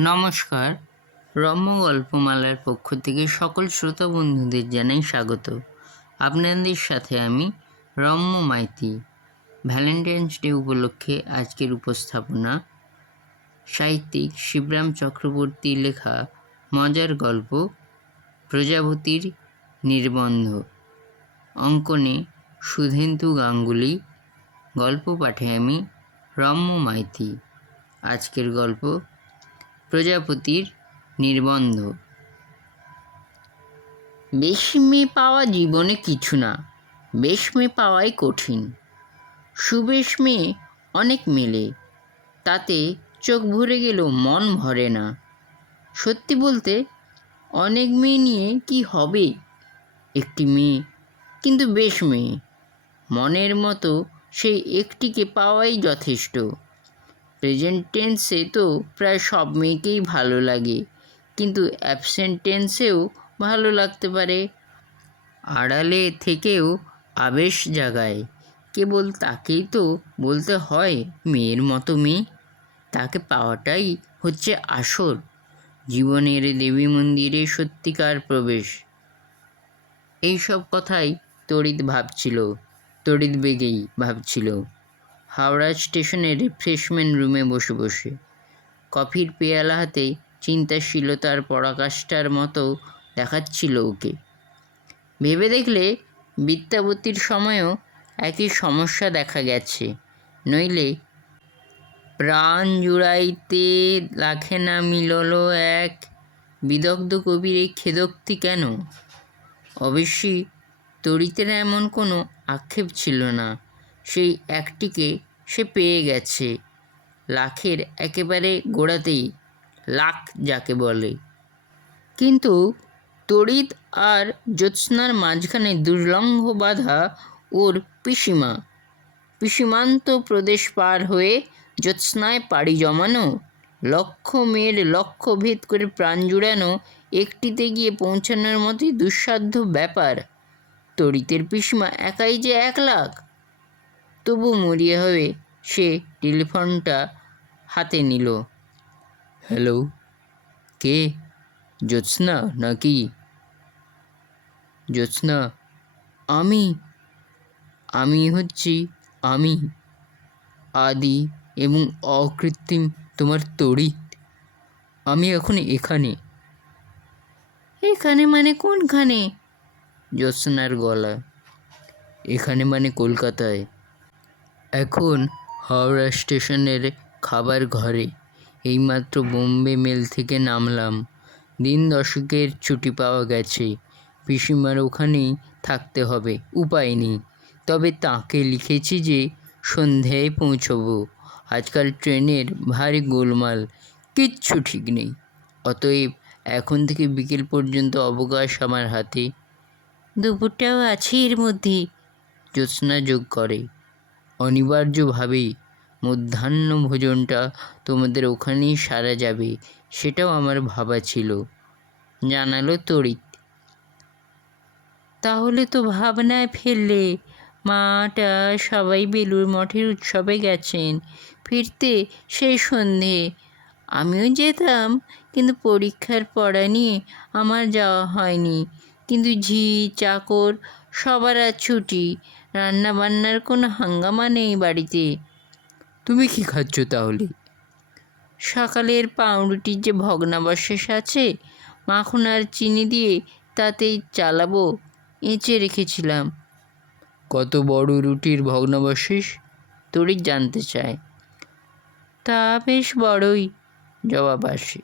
নমস্কার। রম্য গল্পমালার পক্ষ থেকে সকল শ্রোতা বন্ধুদের জানাই স্বাগত। আপনাদের সাথে আমি রম্য মাইতি। ভ্যালেন্টাইন্স ডে উপলক্ষে আজকের উপস্থাপনা, সাহিত্যিক শিবরাম চক্রবর্তী লেখা মজার গল্প, প্রজাপতির নির্বন্ধ। অঙ্কনে সুধেন্দু গাঙ্গুলি, গল্প পাঠে আমি রম্য মাইতি। আজকের গল্প প্রজাপতির নির্বন্ধ। বেশ মেয়ে পাওয়া জীবনে কিছু না বেশ মেয়ে পাওয়াই কঠিন। সুবেশ মেয়ে অনেক মেলে, তাতে চোখ ভরে গেলেও মন ভরে না। সত্যি বলতে, অনেক মেয়ে নিয়ে কি হবে? একটি মেয়ে, কিন্তু বেশ মেয়ে মনের মতো সেই একটিকে পাওয়াই যথেষ্ট। প্রেজেন্ট টেন্সে তো প্রায় সব মেয়েকেই ভালো লাগে। কিন্তু অ্যাবসেন্ট টেন্সেও ভালো লাগতে পারে। আড়ালে থেকেও আবেশ জাগায়। কেবল তাকেই তো বলতে হয় মেয়ের মতো মেয়ে। তাকে পাওয়াটাই হচ্ছে আসল। জীবনের দেবী মন্দিরে সত্যিকার প্রবেশ। এইসব কথাই তড়িৎ ভাবছিল। তড়িৎ বেগেই ভাবছিল। হাওড়া স্টেশনের রিফ্রেশমেন্ট রুমে বসে বসে। কফির পেয়ালা হাতে চিন্তাশীলতার পরাকাষ্ঠার মতো দেখাচ্ছিল ওকে। ভেবে দেখলে বিদ্যাপতির সময়ও একই সমস্যা দেখা গেছে। নইলে প্রাণ জুড়াইতে লাখে না মিলল এক বিদগ্ধ কবির এই খেদোক্তি কেন? অবশ্যই তড়িতের এমন কোনো আক্ষেপ ছিল না। সেই একটিকে সে পেয়ে গেছে। লাখের একেবারে গোড়াতেই লাখ যাকে বলে। কিন্তু তড়িৎ আর জ্যোৎস্নার মাঝখানে দুর্লঙ্ঘ বাধা ওর পিসিমা। পিসিমান্ত প্রদেশ পার হয়ে জ্যোৎস্নায় পাড়ি জমানো, লক্ষ মেয়ের লক্ষ ভেদ করে প্রাণ জুড়ানো একটিতে গিয়ে পৌঁছানোর মতোই দুঃসাধ্য ব্যাপার। তড়িতের পিসিমা একাই যে এক লাখ। তবু মরিয়া হয়ে সে টেলিফোনটা হাতে নিল। হ্যালো, কে? জ্যোৎস্না নাকি? জ্যোৎস্না, আমি আমি হচ্ছি আমি, আদি এবং অকৃত্রিম তোমার তড়িৎ। আমি এখন এখানে। এখানে মানে কোনখানে? জ্যোৎস্নার গলা। এখানে মানে কলকাতায়। এখন হাওড়া স্টেশনের খাবার ঘরে। এইমাত্র বোম্বে মেল থেকে নামলাম। দিন দশকের ছুটি পাওয়া গেছে। পিসিমার ওখানেই থাকতে হবে উপায় নেই। তবে তাকে লিখেছি যে সন্ধ্যায় পৌঁছবো। আজকাল ট্রেনের ভারী গোলমাল কিচ্ছু ঠিক নেই। অতএব এখন থেকে বিকেল পর্যন্ত অবকাশ আমার হাতে। দুপুরটাও আছে এর মধ্যে। জ্যোৎস্না যোগ করে। অনিবার্যভাবেই মধ্যাহ্ন ভোজনটা তোমাদের ওখানেই সারা যাবে, সেটাও আমার ভাবা ছিল। জানালো তড়িৎ। তাহলে তো ভাবনায় ফেললে, মাটা সবাই বেলুর মঠের উৎসবে গেছেন, ফিরতে সেই সন্ধে আমিও যেতাম, কিন্তু পরীক্ষার পড়া নিয়ে আমার যাওয়া হয়নি, কিন্তু ঝি, চাকর সবার আর ছুটি রান্না বান্নার কোনো হাঙ্গামা নেই বাড়িতে। তুমি কি খাচ্ছ তাহলে? সকালের পাউরুটির যে ভগ্নাবশেষ আছে মাখন আর চিনি দিয়ে তাতেই চালাবো এঁচে রেখেছিলাম। কত বড় রুটির ভগ্নাবশেষ? তোরই জানতে চায়। তা বেশ বড়ই জবাব আসে।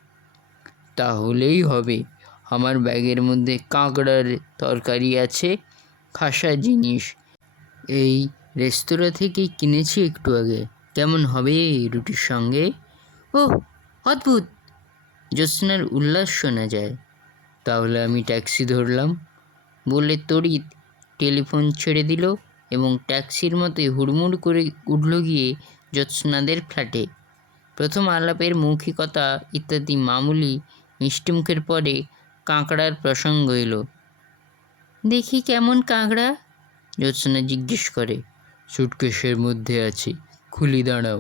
তাহলেই হবে। আমার ব্যাগের মধ্যে কাঁকড়ার তরকারি আছে খাসা জিনিস এই রেস্তোরাঁ থেকে কিনেছি একটু আগে। কেমন হবে এই রুটির সঙ্গে? ও অদ্ভুত! জ্যোৎস্নার উল্লাস শোনা যায়। তাহলে আমি ট্যাক্সি ধরলাম। বলে তড়িৎ টেলিফোন ছেড়ে দিল এবং ট্যাক্সির মতোই হুড়মুড় করে উঠল গিয়ে জ্যোৎস্নাদের ফ্ল্যাটে। প্রথম আলাপের মৌখিকতা ইত্যাদি মামুলি মিষ্টিমুখের পরে কাঁকড়ার প্রসঙ্গ এলো। দেখি কেমন কাঁকড়া? জ্যোৎস্না জিজ্ঞেস করে সুটকেসের মধ্যে আছে, খুলি দাঁড়াও।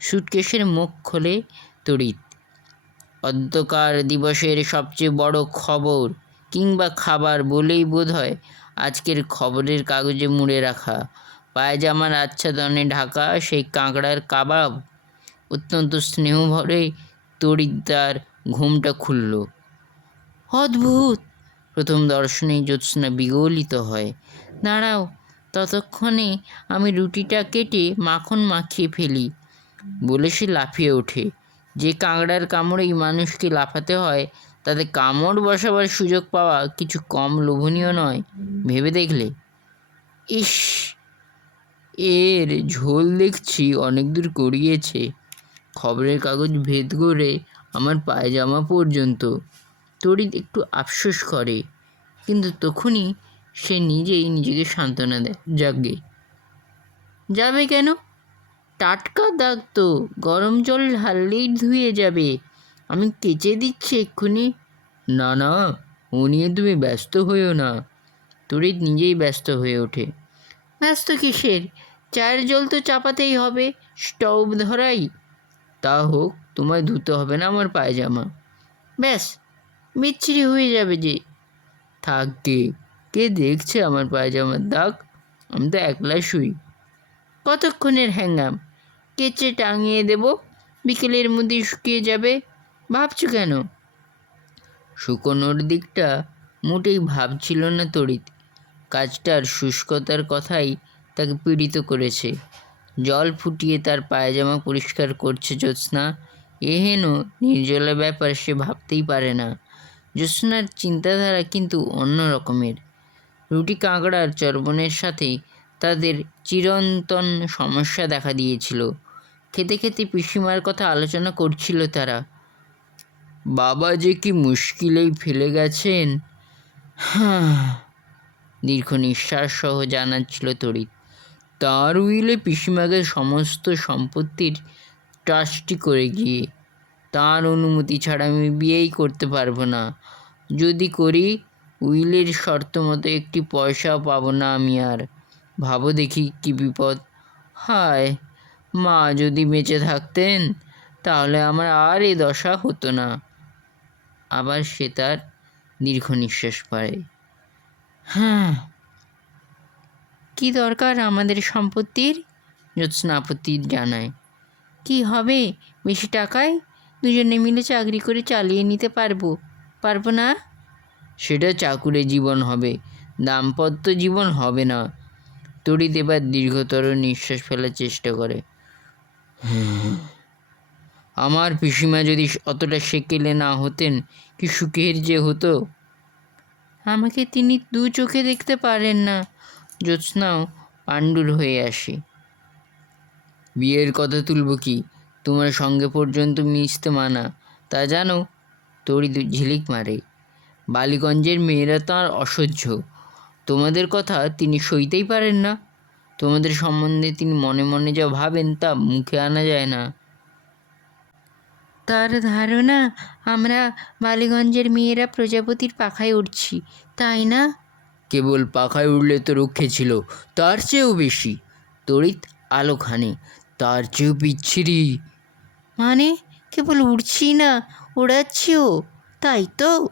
সুটকেসের মুখ খোলে তড়িৎ। অধ্যকার দিবসের সবচেয়ে বড় খবর কিংবা খাবার বলেই বোধ হয় আজকের খবরের কাগজে মুড়ে রাখা। পায়জামার আচ্ছাদনে ঢাকা সেই কাঁকড়ার কাবাব। অত্যন্ত স্নেহ ভরে তরিদ্দার ঘুমটা খুলল। অদ্ভুত! প্রথম দর্শনেই জ্যোৎস্না বিগলিত হয়। দাঁড়াও, ততক্ষণে আমি রুটিটা কেটে মাখন মাখিয়ে ফেলি। বলে সে লাফিয়ে ওঠে। যে কাঁকড়ার কামড়েই মানুষকে লাফাতে হয়, তাতে কামড় বসাবার সুযোগ পাওয়া কিছু কম লোভনীয় নয়, ভেবে দেখলে। ইস, এর ঝোল দেখছি অনেক দূর গড়িয়েছে। খবরের কাগজ ভেদ করে আমার পায়জামা পর্যন্ত। তড়িৎ একটু আফসোস করে, কিন্তু তখনই সে নিজেই নিজেকে সান্ত্বনা দেয়। যাগে যাবে কেন? টাটকা দাগ তো। গরম জল ঢাললেই ধুয়ে যাবে। আমি কেচে দিচ্ছি এক্ষুনি। না না, ও নিয়ে তুমি ব্যস্ত হইও না। তড়িৎ নিজেই ব্যস্ত হয়ে ওঠে। ব্যস্ত কিসের? চায়ের জল তো চাপাতেই হবে। স্টোভ ধরাই। তা হোক, তোমায় ধুতে হবে না আমার পায়জামা। ব্যাস, বিচ্ছিরি হয়ে যাবে যে। থাক কে দেখছে আমার পায়জামার দাগ, আমি তো একলা শুই। কতক্ষণের হ্যাঙ্গাম? কেচে টাঙিয়ে দেব, বিকেলের মধ্যে শুকিয়ে যাবে, ভাবছ কেন? শুকোনোর দিকটা মোটেই ভাবছিল না তড়িৎ। কাজটার শুষ্কতার কথাই তাকে পীড়িত করেছে। জল ফুটিয়ে তার পায়জামা পরিষ্কার করছে জ্যোৎস্না। এহেন নির্জলা ব্যাপার সে ভাবতেই পারে না। জ্যোৎস্নার চিন্তাধারা কিন্তু অন্য রকমের। রুটি কাঁকড়ার চর্বণের সাথে তাদের চিরন্তন সমস্যা দেখা দিয়েছিল। খেতে খেতে পিসিমার কথা আলোচনা করছিল তারা। বাবা যে কি মুশকিলেই ফেলে গেছেন? হ্যাঁ দীর্ঘ নিঃশ্বাস সহ জানাচ্ছিল তড়িৎ। তার উইলে পিসিমাকে সমস্ত সম্পত্তির ট্রাস্টি করে গিয়ে, তার অনুমতি ছাড়া আমি বিয়েই করতে পারব না। যদি করি উইলের শর্ত মতো একটি পয়সাও পাবো না আমি আর। ভাবো দেখি কি বিপদ। হায়, মা যদি বেঁচে থাকতেন, তাহলে আমার আর এই দশা হতো না। আবার সে তার দীর্ঘ নিঃশ্বাস পায়। হ্যাঁ কি দরকার আমাদের সম্পত্তির? জ্যোৎস্না আপত্তি জানায়। কি হবে? বেশি টাকায় দুজনে মিলে চাকরি করে চালিয়ে নিতে পারব? পারব না? সেটা চাকুরে জীবন হবে। দাম্পত্য জীবন হবে না। তড়িৎ এবার দীর্ঘতর নিঃশ্বাস ফেলার চেষ্টা করে। আমার পিসিমা যদি অতটা সেকেলে না হতেন, কি সুখের যে হতো। আমাকে তিনি দু চোখে দেখতে পারেন না। জ্যোৎস্নাও পাণ্ডুর হয়ে আসে। বিয়ের কথা তুলব কি? তোমার সঙ্গে পর্যন্ত মিশতে মানা। তা জানো দু- ঝিলিক মারে। বালিগঞ্জের মেয়েরা তাঁর অসহ্য। তোমাদের কথা তিনি সইতেই পারেন না। তোমাদের সম্বন্ধে তিনি মনে মনে যা ভাবেন তা মুখে আনা যায় না। তার ধারণা আমরা বালিগঞ্জের মেয়েরা প্রজাপতির পাখায় উঠছি তাই না? কেবল পাখায় উঠলে তো রক্ষে ছিল তার চেয়েও বেশি। তড়িৎ আলোখানে তার চেয়েও বিচ্ছিরি। মানে কেবল উড়ছি না ওড়াচ্ছিও তাই তো?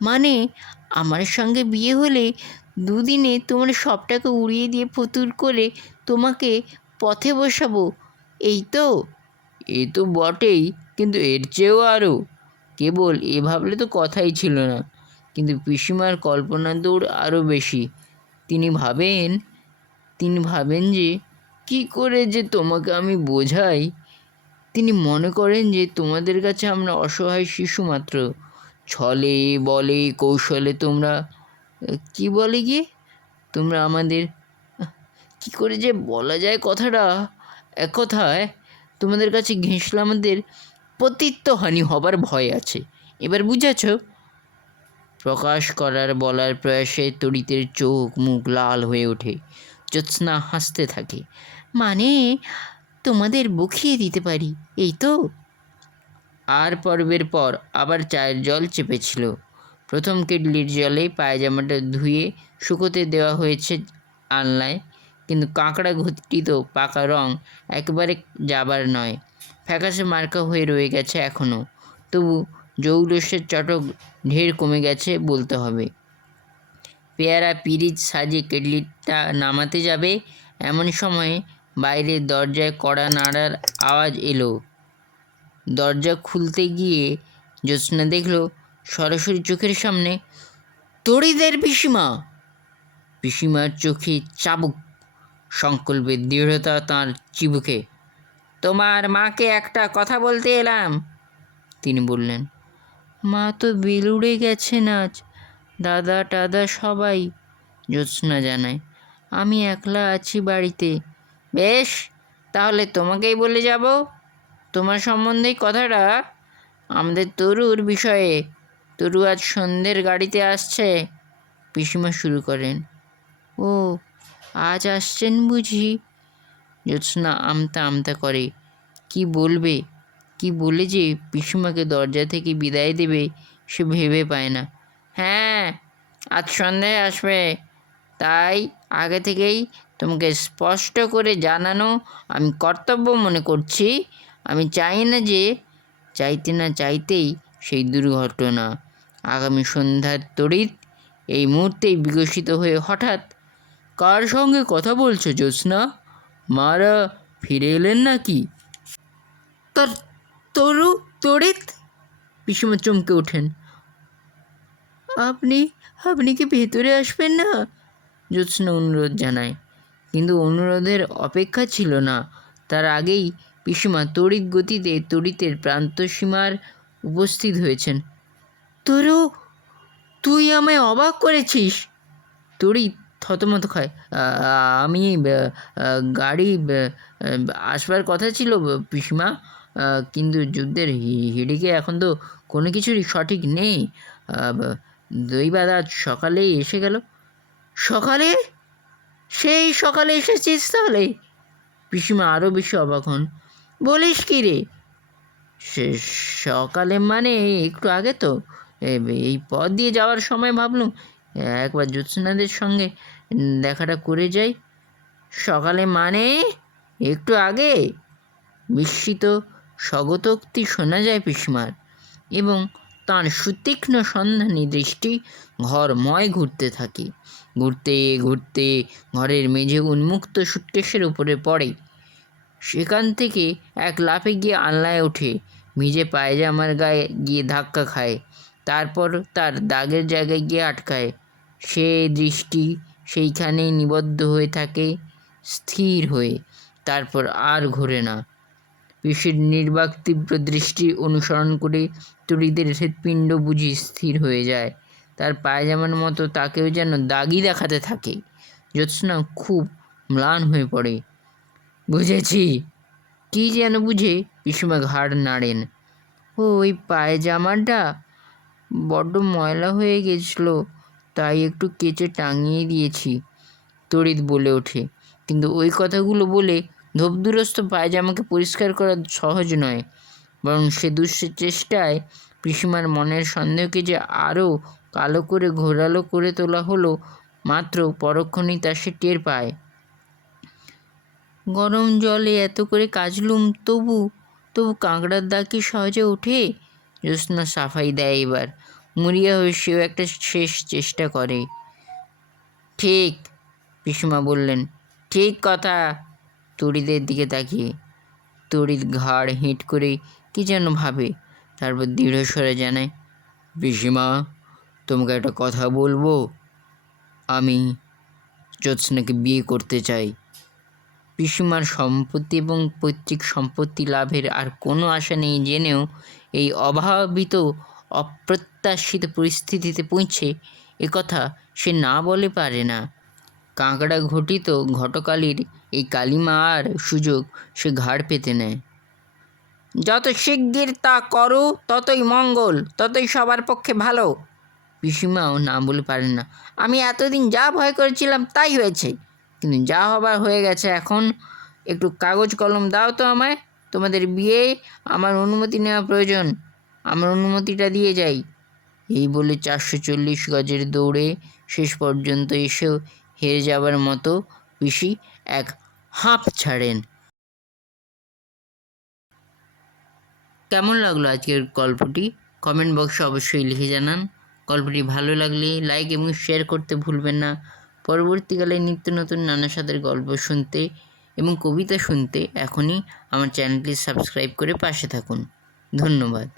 মানে আমার সঙ্গে বিয়ে হলে দুদিনে তোমার সবটাকে উড়িয়ে দিয়ে ফতুর করে তোমাকে পথে বসাবো, এই তো? এ তো বটেই, কিন্তু এর চেয়েও আরও। কেবল এ ভাবলে তো কথাই ছিল না, কিন্তু পিসিমার কল্পনা দৌড় আরও বেশি। তিনি ভাবেন তিনি ভাবেন যে কি করে যে তোমাকে আমি বোঝাই? তিনি মনে করেন যে তোমাদের কাছে আমরা অসহায় শিশু মাত্র। ছলে বলে কৌশলে তোমরা, কি বলে গিয়ে? তোমরা আমাদের, কি করে যে বলা যায় কথাটা? এক কথায়, তোমাদের কাছে ঘেঁষলে আমাদের পতিত্বহানি হবার ভয় আছে। এবার বুঝেছ? প্রকাশ করার বলার প্রয়াসে তড়িতের চোখ মুখ লাল হয়ে ওঠে। জ্যোৎস্না হাসতে থাকে। মানে তোমাদের বকিয়ে দিতে পারি, এই তো? আর পর্বের পর আবার চায়ের জল চেপেছিল। প্রথম কেটলির জলে পায়জামাটা ধুয়ে শুকোতে দেওয়া হয়েছে আনলায় কিন্তু কাঁকড়া ঘটিত পাকা রং, একেবারে যাবার নয়। ফ্যাকাশে মার্কা হয়ে রয়ে গেছে এখনও। তবু জৌলসের চটক ঢের কমে গেছে বলতে হবে। পেয়ারা পিরিচ সাজে কেটলিটা নামাতে যাবে, এমন সময়ে বাইরের দরজায় কড়া নাড়ার আওয়াজ এলো। দরজা খুলতে গিয়ে জ্যোৎস্না দেখল সরাসরি চোখের সামনে, তড়িদের পিসিমা! পিসিমার চোখে চাবুক সংকল্পের দৃঢ়তা তাঁর চিবুকে। তোমার মাকে একটা কথা বলতে এলাম, তিনি বললেন। মা তো বেলুড়ে গেছেন আজ, দাদা টাদা সবাই, জ্যোৎস্না জানায়। আমি একলা আছি বাড়িতে, বেশ, তাহলে তোমাকেই বলে যাব? তোমার সম্বন্ধে কথাটা আমাদের তরুর বিষয়ে। তরু আজ সন্ধ্যের গাড়িতে আসছে। পিসিমা শুরু করেন। ও, আজ আসছেন বুঝি? জ্যোৎস্না আমতা আমতা করে। কি বলবে? কি বলে যে পিসিমাকে দরজা থেকে বিদায় দেবে সে ভেবে পায় না। হ্যাঁ আজ সন্ধ্যায় আসবে। তাই আগে থেকেই তোমাকে স্পষ্ট করে জানানো আমি কর্তব্য মনে করছি। আমি চাই না যে চাইতে না চাইতেই সেই দুর্ঘটনা। আগামী সন্ধ্যার তড়িৎ এই মুহূর্তেই বিকশিত হয়ে হঠাৎ কার সঙ্গে কথা বলছো জ্যোৎস্না? মারা ফিরে এলেন নাকি? তার তরু তড়িৎ? পিসিমা চমকে ওঠেন। আপনি আপনি কি ভেতরে আসবেন না? জ্যোৎস্না অনুরোধ জানায়। কিন্তু অনুরোধের অপেক্ষা ছিল না। তার আগেই পিসিমা তড়িৎ গতিতে তড়িতের প্রান্তসীমার উপস্থিত হয়েছেন। তরু, তুই আমায় অবাক করেছিস? তড়িৎ থতমত খায়। আমি গাড়ি আসবার কথা ছিল পিসিমা কিন্তু যুদ্ধের হিড়িকে এখন তো কোনো কিছুরই সঠিক নেই। ব- আজ সকালেই এসে গেল। সকালে? সেই সকালে এসেছিস তাহলে? পিসিমা আরও বেশি অবাক হন। বলিস কি রে? সে সকালে মানে একটু আগে তো এই পথ দিয়ে যাওয়ার সময় ভাবলুম, একবার জ্যোৎস্নাদের সঙ্গে দেখাটা করে যাই। সকালে মানে একটু আগে বিস্মিত স্বগতোক্তি শোনা যায় পিসিমার, এবং তার সুতীক্ষ্ণ সন্ধানী দৃষ্টি ঘরময় ঘুরতে থাকে। ঘুরতে ঘুরতে ঘরের মেঝে উন্মুক্ত সুটকেসের উপরে পড়ে সেখান থেকে এক লাফে গিয়ে আলনায় ওঠে ভিজে পায়জামার গায়ে গিয়ে ধাক্কা খায়। তারপর তার দাগের জায়গায় গিয়ে আটকায়। সে দৃষ্টি সেইখানেই নিবদ্ধ হয়ে থাকে, স্থির হয়ে। তারপর আর ঘোরে না। পিসির নির্বাক তীব্র দৃষ্টি অনুসরণ করে তরিদের হৃৎপিণ্ড বুঝি স্থির হয়ে যায়। তার পায়জামার মতো তাকেও যেন দাগি দেখাতে থাকে। জ্যোৎস্না খুব ম্লান হয়ে পড়ে। বুঝেছি। কী যেন বুঝে পিসিমা ঘাড় নাড়েন। ও ওই পায়জামাটা বড্ড ময়লা হয়ে গেছিল, তাই একটু কেচে টাঙিয়ে দিয়েছি, তড়িৎ বলে ওঠে। কিন্তু ওই কথাগুলো বলে ধোপদুরস্ত পায়জামাকে পরিষ্কার করা সহজ নয়, বরং সে চেষ্টায় পিসিমার মনের সন্দেহকে যে আরও কালো করে ঘোরালো করে তোলা হলো, মাত্র পরক্ষণেই তা সে টের পায়। গরম জলে এত করে কাচলুম তবু তবু কাঁকড়ার দাগ কি সহজে ওঠে? জ্যোৎস্না সাফাই দেয় এবার। মরিয়া হয়ে সেও একটা শেষ চেষ্টা করে। ঠিক, পিসিমা বললেন। ঠিক কথা, তড়িদের দিকে তাকিয়ে। তড়িৎ ঘাড় হেঁট করে কি যেন ভাবে, তারপর দৃঢ় স্বরে জানায়, পিসিমা, তোমাকে একটা কথা বলব। আমি জ্যোৎস্নাকে বিয়ে করতে চাই। পিসিমার সম্পত্তি এবং পৈতৃক সম্পত্তি লাভের আর কোনো আশা নেই জেনেও এই অভাবিত, অপ্রত্যাশিত পরিস্থিতিতে পৌঁছে একথা সে না বলে পারে না। কাঁকড়া ঘটিত ঘটকালীর এই কালিমা আর সুযোগ সে ঘাড় পেতে নেয়। যত শিগগির তা করো, ততই মঙ্গল, ততই সবার পক্ষে ভালো। পিসিমাও না বলে পারেন না। আমি এতদিন যা ভয় করেছিলাম তাই হয়েছে। কিন্তু যা হবার হয়ে গেছে এখন, একটু কাগজ কলম দাও তো আমায়। তোমাদের বিয়ে আমার অনুমতি নেওয়া প্রয়োজন। আমার অনুমতিটা দিয়ে যাই। এই বলে চারশো চল্লিশ গজের দৌড়ে শেষ পর্যন্ত এসেও হেরে যাবার মতো পিসি এক হাঁপ ছাড়েন। কেমন লাগল আজকের গল্পটি? কমেন্ট বক্সে অবশ্যই লিখে জানান। গল্পটি ভালো লাগলে লাইক এবং শেয়ার করতে ভুলবেন না। পরবর্তীকালে নিত্য নতুন নানা স্বাদের গল্প শুনতে এবং কবিতা শুনতে এখনই আমার চ্যানেলটি সাবস্ক্রাইব করে পাশে থাকুন। ধন্যবাদ।